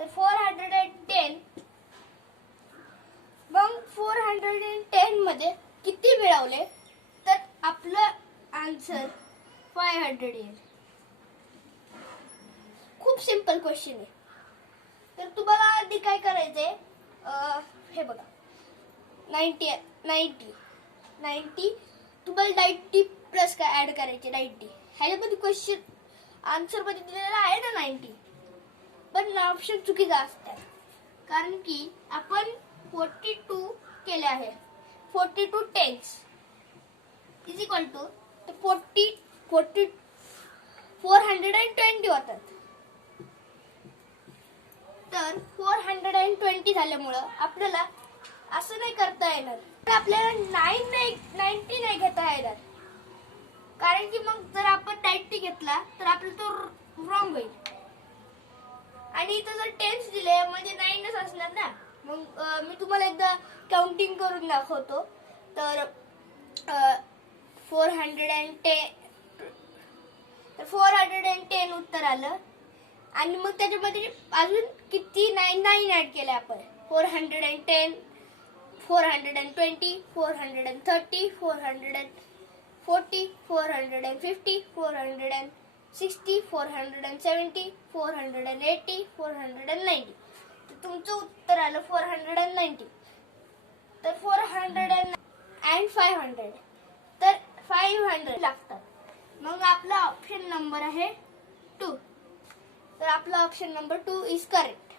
तर 410, मग 410 मध्ये किती मिळवले तर आपलं आन्सर 500 येईल. खूप सिंपल क्वेश्चन आहे. तर तुम्हाला आधी काय करायचंय, हे बघा 90 तुम्हाला 90 प्लस काय ऍड करायचे 90. ह्याच्यामध्ये क्वेश्चन आन्सर मध्ये दिलेला आहे ना 90, पण ऑप्शन चुकीचा असतात. कारण की आपण 42 केले आहे. 42 टेन्स इज इक्वल टू 420 होतात. तर 420 झाल्यामुळं आपल्याला असं नाही करता येणार. तर आपल्याला 90 नाही घेता येणार. कारण की मग जर आपण 90 घेतला तर आपल्याला तो रॉंग होईल. आणि इथं जर टेन्स दिले म्हणजे 9च असणार ना. मग मी तुम्हाला एकदा काउंटिंग करून दाखवतो. तर 410 उत्तर आलं. आणि मग त्याच्यामध्ये अजून किती 9 ऍड केले आपण. 410, 420, 430, 440, 450, 460, 470, 480, 490. तुमचं उत्तर आलं 490. तर 400 अँड 500, तर 500 लागतात. मग आपला ऑप्शन नंबर आहे 2. तर आपला ऑप्शन नंबर 2 इज करेक्ट.